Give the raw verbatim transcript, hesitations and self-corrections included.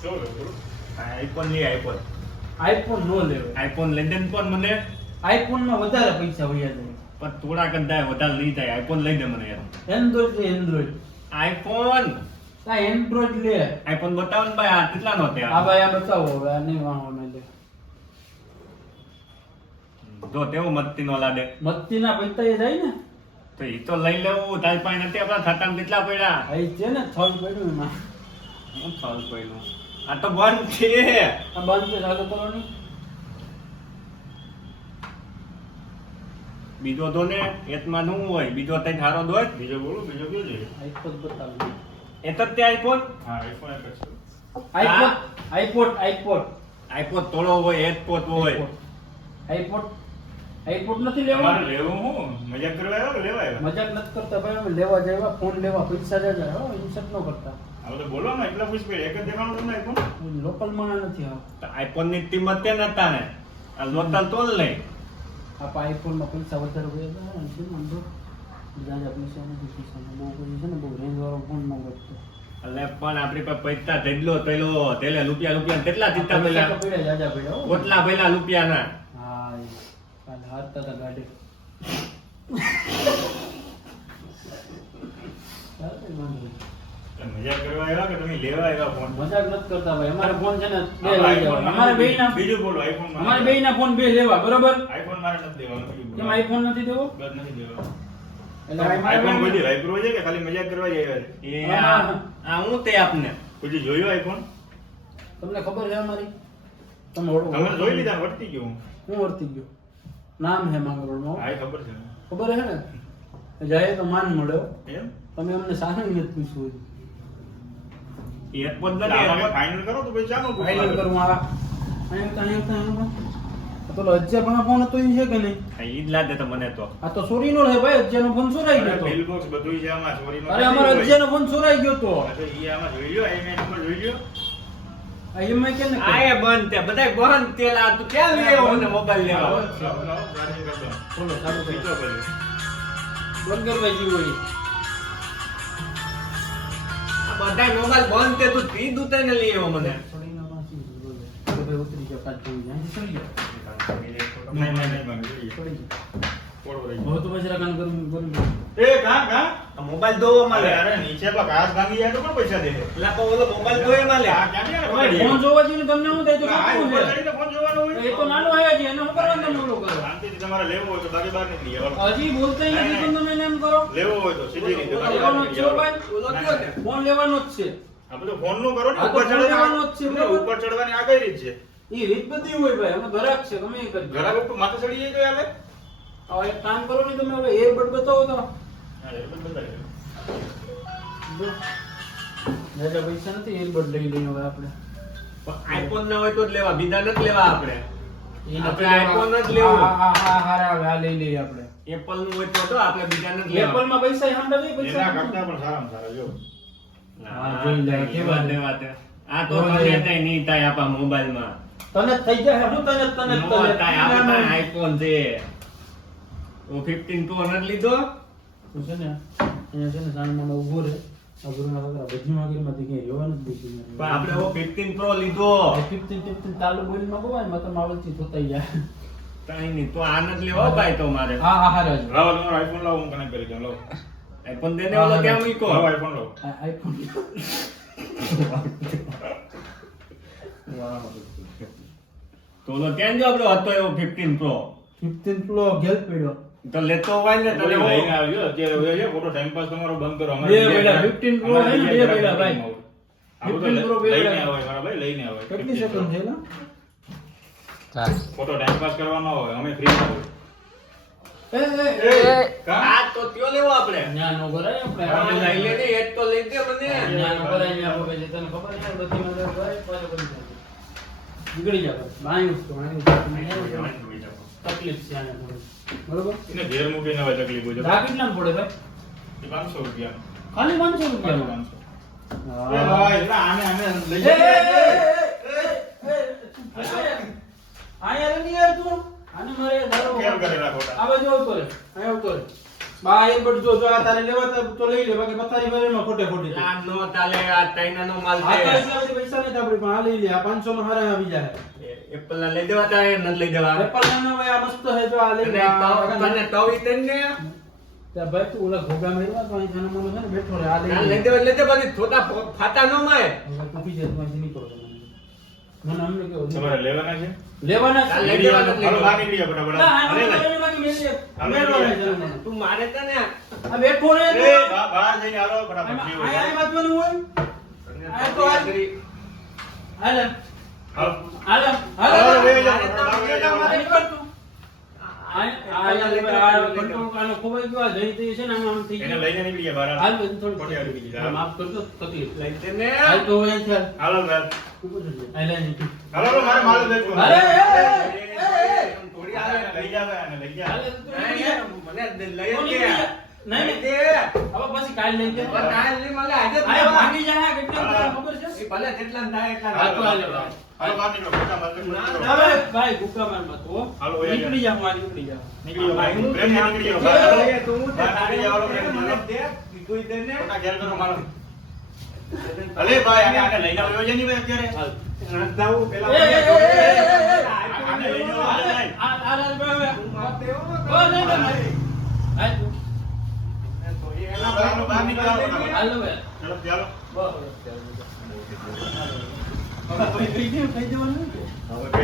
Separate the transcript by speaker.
Speaker 1: લો લો લો
Speaker 2: આઈફોન લે આઈફોન
Speaker 3: આઈફોન નો લેવો.
Speaker 2: આઈફોન લઈ દે ને પણ મને
Speaker 3: આઈફોન માં વધારે પૈસા વયા જાય.
Speaker 2: પણ થોડા કદાચ વધારે લઈ જાય આઈફોન લઈ દે મને યાર
Speaker 3: એન્ડ્રોઈડ છે એન્ડ્રોઈડ.
Speaker 2: આઈફોન
Speaker 3: આ એન્ડ્રોઈડ લે.
Speaker 2: આઈફોન બતાવો ને ભાઈ આ કેટલા નો
Speaker 3: આ
Speaker 2: ત્યાં
Speaker 3: ભાઈ આ બતાવો હવે આ નહીં વાંધો લે.
Speaker 2: જો તેવો મત્તી નો લાગે
Speaker 3: મત્તી ના પૈસા એ જાય ને.
Speaker 2: તો એ તો લઈ લેવું તારી પાસે નથી આપણા ખાતામાં કેટલા પડ્યા
Speaker 3: આ છે ને થોડ પડ્યું એમાં.
Speaker 2: હું ચાલ કોઈનું આ તો બંધ છે
Speaker 3: આ બંધ છે ચાલુ કરો ની.
Speaker 2: બીજો તો ને એતમાં શું હોય બીજો તઈ થારો દોય
Speaker 1: બીજો બોલો બીજો કયો છે
Speaker 3: આઈફોન બતાવો.
Speaker 2: એ તો તે આઈફોન
Speaker 1: હા આઈફોન એક છે
Speaker 3: આઈફોન આઈફોન આઈફોન
Speaker 2: આઈફોન થોડો હોય એજ પોત હોય
Speaker 3: આઈફોન આઈફોન નથી લેવો.
Speaker 1: તમારે લેવું હું મજાક કરવા આવ્યો કે લેવા આવ્યા
Speaker 3: મજાક નથી કરતા ભાઈ અમે લેવા જાય ફોન લેવા પૈસા જાય હો ઇન્સર્ટ ન કરતા.
Speaker 1: હવે તો બોલો ને એટલા પૂછ પડે એક જ દેખાણું તમને આઈફોન
Speaker 3: લોકલ માં નથી આવ.
Speaker 2: તો આઈફોન ની કિંમત કે નતા ને આ લોકલ તો જ લઈ
Speaker 3: આપ આઈફોન માં પૈસા વધારે વયા જાય ને શું મંદો જાજા પૈસા નથી પૈસા બહુ કરી છે ને બહુ રેન્જ વાળો ફોન ન વધતો.
Speaker 2: એટલે પણ આપણી પાસે પૈસા તેડલો તેલો તેલે રૂપિયા રૂપિયા કેટલા દીધા
Speaker 3: પૈસા
Speaker 2: પેલા
Speaker 3: તો પડ્યા જાજા પડ્યા હો.
Speaker 2: કેટલા પેલા રૂપિયાના
Speaker 3: હા એ કાલ હારતા હતા ગાડી. ચાલે વાંધો નહીં.
Speaker 1: મજાક કરવા આવ્યા કે તમે લેવા આવ્યા ફોન
Speaker 3: મજાક નથી કરતા ભાઈ અમારે ફોન છે ને બે
Speaker 1: આપણે
Speaker 3: લઈ
Speaker 1: iPhone
Speaker 3: જવા. અમારે બે ના
Speaker 1: બીજું બોલો આઈફોન
Speaker 3: અમારે બે ના ફોન બે લેવા બરોબર.
Speaker 1: આઈફોન મારે નથી દેવાનો બીજું બોલો
Speaker 3: કેમ આઈફોન નથી દેવો
Speaker 1: બસ નથી દેવાનો
Speaker 3: એટલે અમારે
Speaker 1: આઈફોન કોઈ દી વાપરવો છે કે ખાલી મજાક કરવા જ આવ્યા છે
Speaker 2: એ આ આ હું તે આપને
Speaker 1: કોઈ દી જોયો આઈફોન
Speaker 3: તમને ખબર છે અમારી તમે ઓળખો
Speaker 1: તમે જોઈ લીધા વર્તી ગયો હું
Speaker 3: હું વર્તી ગયો નામ હે માંગરોળમાં
Speaker 1: હા એ ખબર છે
Speaker 3: ખબર હે ને જાય તો માન મળ્યો
Speaker 1: એમ
Speaker 3: તમે અમને સારું નથી પૂછ્યું
Speaker 2: એરપોર્ટ
Speaker 1: એટલે
Speaker 2: નથી
Speaker 1: આમાં ફાઇનલ કરો તો પછી ચાલો
Speaker 3: ફાઇનલ કરું આ અહીં તો અહીં તો અહીં તો પેલો અજ્જા પણ ફોન હતો ઈ છે કે નહીં
Speaker 2: હા, ઈ જ લાગે તો મને તો
Speaker 3: આ તો ચોરી નો છે ભાઈ અજ્જાનો ફોન ચોરાઈ ગયો તો
Speaker 1: બિલ બોક્સ બધું છે આમાં ચોરીનો
Speaker 3: અરે અમારો અજ્જાનો ફોન ચોરાઈ ગયો તો
Speaker 1: હા, તો ઈ આમાં જોઈ લ્યો એમ નંબર જોઈ લ્યો
Speaker 3: આ એમાં કે ને
Speaker 2: આ એ બંધ તે બધાય બંધ તેલા તું ક્યાં લઈ આવ્યો ને મોબાઈલ લેવા
Speaker 1: લાવો, લાવો, લાવો, ચાર્જિંગ કરી દો.
Speaker 3: બોલો ચાલુ
Speaker 1: સ્વિચ
Speaker 3: કરો
Speaker 1: ઓફ કરી દો.
Speaker 3: બંગરભાઈ જીવો ઈ
Speaker 2: આ બધાય મોબાઈલ બંધ તે તું તી દુતાઈ ને લઈ આવ્યો મને
Speaker 3: છોડીના પાછી બોલે તો ભાઈ ઉતરી ગયો કાચ જોઈ જાય ચડી ગયો
Speaker 1: નહીં, નહીં, નહીં, ભાઈ, જોઈએ.
Speaker 3: ચડી ગયો
Speaker 1: પોળો રહી
Speaker 3: હવે તો પછી રકાન કરું કરું
Speaker 1: ગયો. એ, કાં, કાં?
Speaker 2: આ મોબાઈલ દોવો માં લે
Speaker 1: અરે, અરે, નીચે પેલા ઘાસ ભાંગી જાય તો કોણ પૈસા દે?
Speaker 2: એટલે પણ ઓલો મોબાઈલ દોય માં લે
Speaker 1: આ ક્યાંથી આને
Speaker 3: ભાઈ
Speaker 1: પકડીએ?
Speaker 3: ફોન જોવા જઈને તમને શું થાય તો
Speaker 1: આ
Speaker 3: શું
Speaker 1: ઉપર
Speaker 3: છે
Speaker 1: ચડીને ફોન જોવાનો હોય?
Speaker 3: એ તો નાનો હે હજી એને શું કરવાનું તમે ઓલું કરો
Speaker 1: શાંતિથી તમારે લેવો હોય તો બાકી બહાર નીકળી આવવાનું.
Speaker 3: હજી બોલતા ય નથી પણ તમે એને એમ કરો
Speaker 1: લેવો હોય તો સીધી રીતે બાકી બહાર
Speaker 3: લેવાનો જ
Speaker 1: નીકળી
Speaker 3: છે ભાઈ
Speaker 1: આવવાનું.
Speaker 3: ઓલો કયો ને ફોન લેવાનો જ છે
Speaker 1: આ બધું ફોનનું કરો ને,
Speaker 3: આ તો
Speaker 1: ઉપર
Speaker 3: ફોન લેવાનો જ છે,
Speaker 1: ચડવાની-
Speaker 3: બરાબર?
Speaker 1: ઉપર ચડવાની આ કઈ રીત છે?
Speaker 3: એ રીત બધી હોય ભાઈ અમે ઘરાક છે ગમે એ કરી
Speaker 1: ઘરાક ઉપર માથે ચડી જાય તો હાલે?
Speaker 3: હવે એક કામ કરો ને તમે હવે એરબડ બતાવો તો
Speaker 1: હા, એ બધું બતાવી દો.
Speaker 3: જો જાજા પૈસા નથી એરબડ લઈ લઈએ હવે આપણે
Speaker 2: આઈફોન ના હોય તો જ લેવા બીજા નથી લેવા આપણે
Speaker 3: ઈ
Speaker 2: આપણે
Speaker 3: નથી
Speaker 2: iPhone જ
Speaker 3: લેવા.
Speaker 2: લેવું.
Speaker 3: હા હા હા હારા હવે આ લઈ લઈએ આપણે
Speaker 2: એપલ નું હોય તો તો આપણે બીજા નથી
Speaker 3: એપલ
Speaker 2: લેવા
Speaker 3: માં પૈસા ય હાંડા નહીં પૈસા
Speaker 1: એના કરતા પણ સારામાં સારા જો.
Speaker 3: હા, જોઈ લે, કેવા
Speaker 2: કેવા
Speaker 3: છે.
Speaker 2: દેવા તે આ તો
Speaker 3: જોઈ લે.
Speaker 2: તને કઈ નહીં થાય આપા મોબાઈલ માં
Speaker 3: તને જ થઈ જાય હું તને જ તને જ
Speaker 2: નો
Speaker 3: તને જ.
Speaker 2: થાય આપણે આઈફોન છે ઓ ફિફ્ટીન પ્રો નથી લીધો
Speaker 3: તું છે ને અહીંયા છે ને સાણમાનો ઊભો રહે આ ગુરુના વગર બધી માગીમાંથી ક્યાંય રહેવા નથી દેતી
Speaker 2: પણ આપણે ઓ ફિફ્ટીન પ્રો લીધો
Speaker 3: ફિફ્ટીન ફિફ્ટીન ચાલુ બોલમાં બોવાય માં તમે આવલથી થતાઈ જાય
Speaker 2: કઈ નહીં તો આ નથી લેવો ભાઈ તો મારે
Speaker 3: હા હા હારા છે
Speaker 1: લાવો તમારો આઈફોન લાવો હું કનેક્ટ કરી દઉં લાવો
Speaker 2: આઈફોન દેને ઓલો ક્યાં મૂક્યો
Speaker 1: લાવો આઈફોન લાવો
Speaker 3: આ આઈફોન
Speaker 2: તો ઓલો ક્યાં જો આપણો હતો એવો ફિફ્ટીન પ્રો
Speaker 3: ફિફ્ટીન પ્રો ગેલ પડ્યો
Speaker 2: તો લેતો હોય ને
Speaker 1: તમે
Speaker 2: તને
Speaker 1: લઈને આવ્યો અત્યારે હવે છે ખોટો ટાઈમ પાસ તમારો બંધ કરો
Speaker 3: બે બેડા, fifteen Pro
Speaker 1: અમારે
Speaker 3: હે ને,
Speaker 1: બીજા
Speaker 3: બે બેડા,
Speaker 1: ઘરાક
Speaker 3: ભાઈ.
Speaker 1: આવું તો
Speaker 3: fifteen Pro બે
Speaker 1: લઈને
Speaker 3: બેડા.
Speaker 1: આવાય મારા ભાઈ લઈને આવાય
Speaker 3: કેટલી સેકન્ડ છે ને
Speaker 1: ખોટો ટાઈમ પાસ કરવાનો હોય અમે ફ્રી ના હોય
Speaker 3: એ એ
Speaker 1: એ,
Speaker 3: એ
Speaker 1: કાં?
Speaker 2: આ તો ત્યો લેવો આપણે
Speaker 3: ન્યા નો કરાય આપણે
Speaker 2: આપણે લઈ લે ને એક તો લઈ દે મને
Speaker 3: ન્યા નો કરાય ન્યા આપણે જે તને ખબર છે બધી મદદ કરે પાછો કરી દે બીગડી જાય બાયું તો બાયું તકલીફ છે આને થોડી બરોબર
Speaker 1: એને ઘેર મૂકીને હવે તકલીફ હોય છે
Speaker 3: આ કેટલામાં પડે ભાઈ
Speaker 1: એ પાંચસો રૂપિયા
Speaker 3: ખાલી પાંચસો
Speaker 1: ખાલી
Speaker 3: રૂપિયા
Speaker 1: પાંચસો
Speaker 3: હા.
Speaker 1: એ ભાઈ એટલે આને આને લઈ
Speaker 3: એ, એ,
Speaker 1: જાય
Speaker 3: એ, એ, એ, એ, આયા રે ની યાર તું આને મારે ધારો
Speaker 1: કેમ કરેલા ખોટા?
Speaker 3: આ બાજુ આવતો રે અહીંયા આવતો રે બા એ બધું જો જો આ તારે લેવા તો તો લઈ લે બાકી પથારી ભરીમાં ખોટે ખોટી
Speaker 2: આ નો ચાલે આ ચાઇનાનો માલ
Speaker 3: આ તો
Speaker 2: છે
Speaker 3: એટલા બધા પૈસા નથી આપણી પાસે આ લઈ લે આ પાંચસો માં હારા આવી જાય
Speaker 2: એપલ ના લઈ દેવા તારે નથી લઈ દેવા
Speaker 3: એપલ ના ભાઈ આ મસ્ત હે જો આ લઈ લે
Speaker 2: અને તવ તને તવી તને
Speaker 3: ત્યાં ભાઈ તું ઓલા ઘોગા મેરવા તો અહીં ખાના માનો છે ને બેઠો રે આ લઈ
Speaker 2: ના
Speaker 3: લે
Speaker 2: લઈ દેવા લઈ દે પછી થોડા ફાટા નો માય
Speaker 3: હવે કોફી છે તો અહીં નીકળો તમે મને અમને કેવું
Speaker 1: તમારે લેવાના છે
Speaker 3: લેવાના
Speaker 2: ચાલ,
Speaker 3: છે.
Speaker 2: લઈ દેવાના.
Speaker 1: હાલો બહાર નીકળી જાઓ ફટાફટ.
Speaker 3: ના, આ
Speaker 1: અરે ભાઈ.
Speaker 3: નંબર બાકી મેલી દે.
Speaker 1: હાલો,
Speaker 3: મેલો
Speaker 1: નીકળી
Speaker 3: નહીં
Speaker 1: જાઓ.
Speaker 3: જરૂર નથી.
Speaker 2: તું મારે તને
Speaker 3: આ બેઠો રે
Speaker 1: એ,
Speaker 3: તો.
Speaker 1: બહાર બહાર જઈને હાલો ફટાફટ
Speaker 3: આમાં-
Speaker 1: જીવો.
Speaker 3: આયા આયા વાંચવાનું હોય આ તો આ- હાલે
Speaker 1: હાલો.
Speaker 3: હાલે
Speaker 1: હાલો,
Speaker 3: હાલે
Speaker 1: લઈ જાઓ.
Speaker 2: મારે તો
Speaker 1: લઈ જાઓ.
Speaker 3: આ નીકળ તું. આ આ યાર આ કંટ્રોલ આનો ખોવાઈ ગયો આ જઈ તે છે ને આમ આમ થઈ
Speaker 1: એને
Speaker 3: ગયું
Speaker 1: લઈને નીકળી ગયા બહાર.
Speaker 3: હાલ બધું થોડું
Speaker 1: ખોટી આવી ગઈ. હાલો.
Speaker 3: માફ કરજો તકલીફ
Speaker 2: લઈ તને
Speaker 3: હાલ તો હોય ચાલ
Speaker 1: હાલો બહાર.
Speaker 3: હાલ નહીં
Speaker 1: હાલો, હાલો, મારે માલ દેખો.
Speaker 3: અરે, એ, એ, એ, એ.
Speaker 2: થોડી આવે
Speaker 1: લઈ જાઓ, આને લઈ જાઓ.
Speaker 3: હાલે તું
Speaker 2: નહીં,
Speaker 3: નીકળી જા.
Speaker 2: મને
Speaker 3: તું
Speaker 2: લઈ
Speaker 3: નીકળી
Speaker 2: દે
Speaker 3: જા. નહીં નહીં
Speaker 2: દે
Speaker 3: હવે પછી કાલ લઈ દે
Speaker 2: પણ તારે લઈ મને આજે જ
Speaker 3: આ
Speaker 2: દેવા.
Speaker 3: ભાગી જાય કેટલા બધા ખબર છે
Speaker 2: એ ભલે જેટલા થાય એટલા
Speaker 3: હા, તો હાલે.
Speaker 1: હાલો, બહાર નીકળો. ખોટા માલ દેખો.
Speaker 2: ના,
Speaker 3: હવે ભાઈ ગુસ્સા માર મત હો
Speaker 1: હાલો, ઓય
Speaker 3: નીકળી જા હું નીકળી જા
Speaker 1: નીકળી જાઓ.
Speaker 2: ભાઈ, હું
Speaker 1: પ્રેમથી નીકળી જાઓ. બહાર.
Speaker 2: બહાર તું
Speaker 1: બહાર નીકળી જાઓ,
Speaker 2: તારે
Speaker 1: પ્રેમથી
Speaker 2: મને
Speaker 1: હાલો.
Speaker 2: દે કોઈ દે ને
Speaker 1: ખોટા ઘેર કરો મારો. અલે ભાઈ, આને આને લઈને આવ્યો છે નહીં ભાઈ અત્યારે.
Speaker 3: હાલ
Speaker 2: નંદાવું પેલા
Speaker 3: એ, એ, એ, એ, એ, એ, એ.
Speaker 1: આને લઈને આવ્યો. હાલે, ભાઈ.
Speaker 3: આ આ આ ભાઈ
Speaker 2: તું માર દેવો ને
Speaker 3: ઓ નહીં નહીં હાલ તું
Speaker 2: તો એ એના
Speaker 1: હાલો, બહાર નીકળો, હાલો, ફટાફટ.
Speaker 3: હાલ ભાઈ
Speaker 1: ચાલો, ચાલો.
Speaker 3: બસ હવે કઈ ગયું કઈ જવાનું નથી
Speaker 1: હવે